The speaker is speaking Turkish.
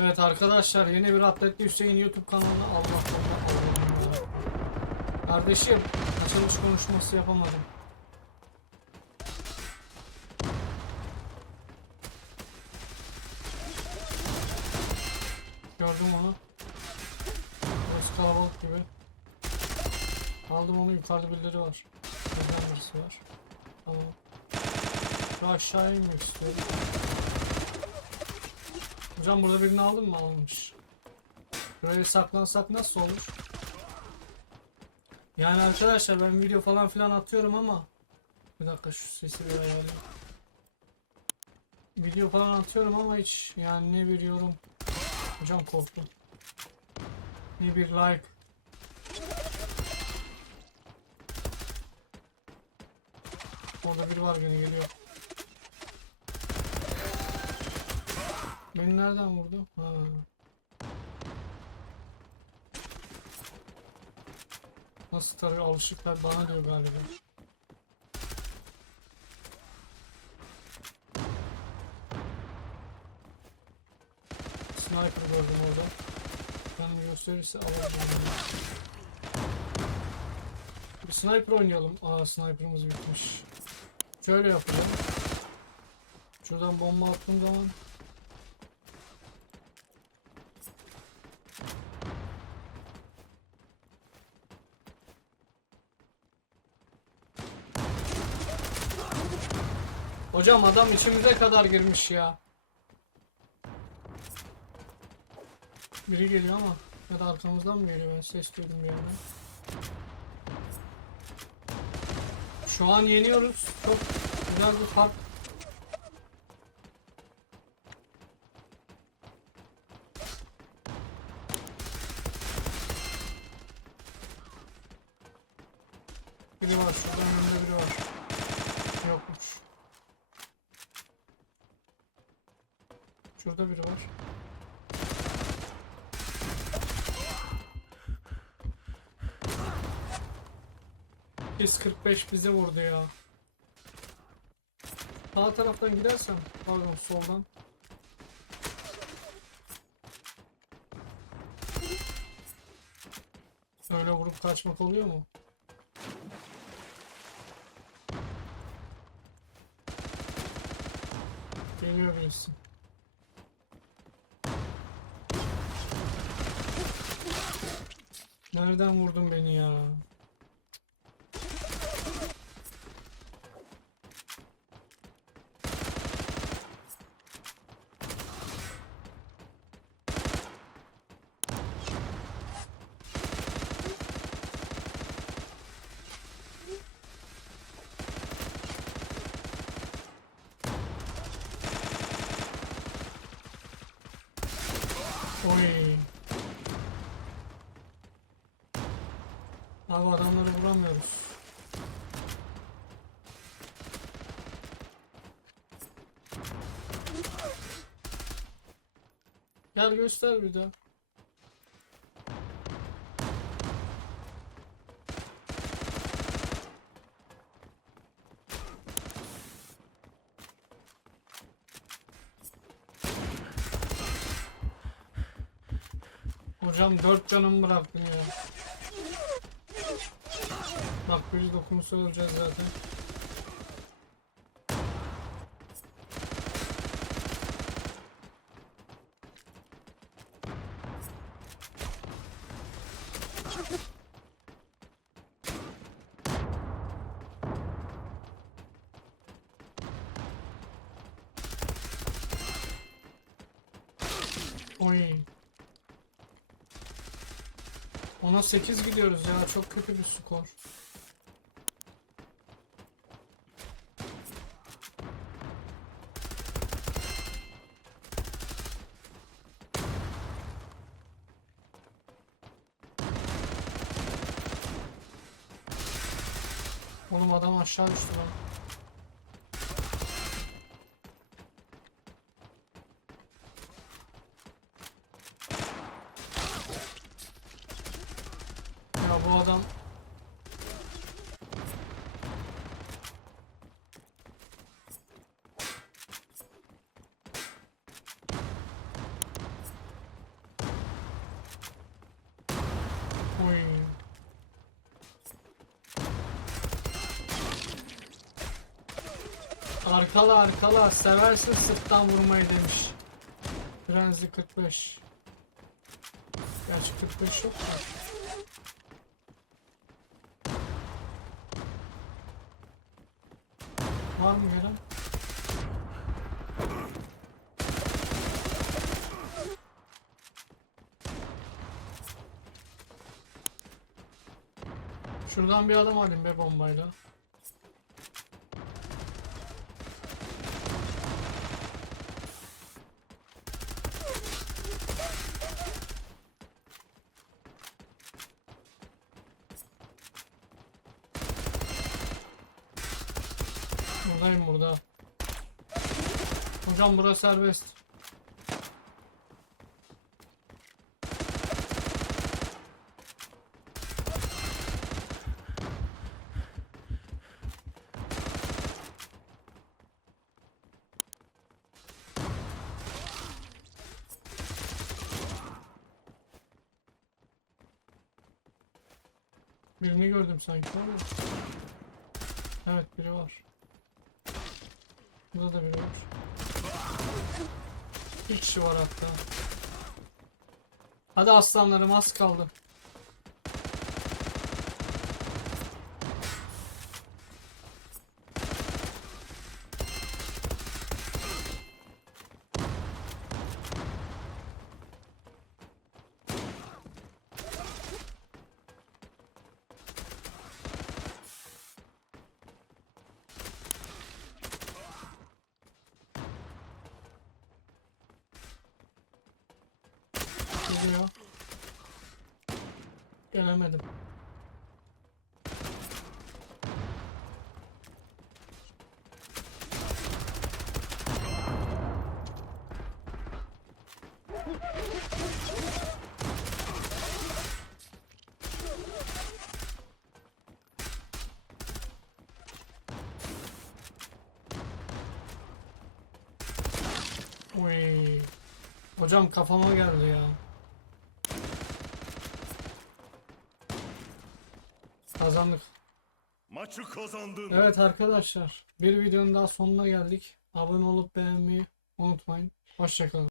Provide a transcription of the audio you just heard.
Evet arkadaşlar yeni bir Atletli Hüseyin YouTube kanalına Allah Allah. Kardeşim açılış konuşması yapamadım. Gördüm onu. Burası kalabalık gibi. Aldım onu yukarıda birileri var. Buradan birisi var. Tamam. Şu aşağıya inmek istiyorum. Hocam burada birini aldın mı? Almış. Buraya saklansak nasıl olur? Yani arkadaşlar ben video falan filan atıyorum ama bir dakika şu sesi bir ayarlayayım. Video falan atıyorum ama hiç yani ne bir yorum. Hocam korktum. Ne bir like. Orada biri var gene geliyor. Beni nereden vurdu? Ha. Nasıl tarıyor alışıklar bana diyor galiba. Sniper gördüm orada. Kendimi gösterirse alacağım. Bir sniper oynayalım. Aa sniper'ımız bitmiş. Şöyle yapalım. Şuradan bomba attığım zaman Hocam adam içimize kadar girmiş ya. Biri geliyor ama ya da arkamızdan mı geliyor ben ses duydum bir yerden. Şu an yeniyoruz. Çok güzel bir fark. Biri var şurada önümde biri var. Yokmuş. Şurada biri var. Biz 45 bize vurdu ya. Sağ taraftan gidersem, pardon soldan. Öyle vurup kaçmak oluyor mu? Geliyor birisi. Nereden vurdun beni ya? Oy. Abi adamları vuramıyoruz. Gel göster bir daha. Hocam dört canım bıraktın ya. Bir dokunursa öleceğiz zaten. Oy. Ona 8 gidiyoruz ya çok kötü bir skor. Oğlum adam aşağı düştü lan. Ya bu adam Arkala arkala seversin sırttan vurmayı demiş. Frenzy 45. Gerçi 45 yok da. Var mı gelen? Şuradan bir adam alayım be bombayla. Buradayım burada. Hocam burası serbest. Birini gördüm sanki. Evet biri var. Burada da biri var. Bir kişi var hatta. Hadi aslanlarım az kaldı. Geliyor. Gelemedim. Uy. Hocam kafama geldi ya. Kazandık. Maçı kazandın. Evet arkadaşlar bir videonun daha sonuna geldik. Abone olup beğenmeyi unutmayın. Hoşçakalın.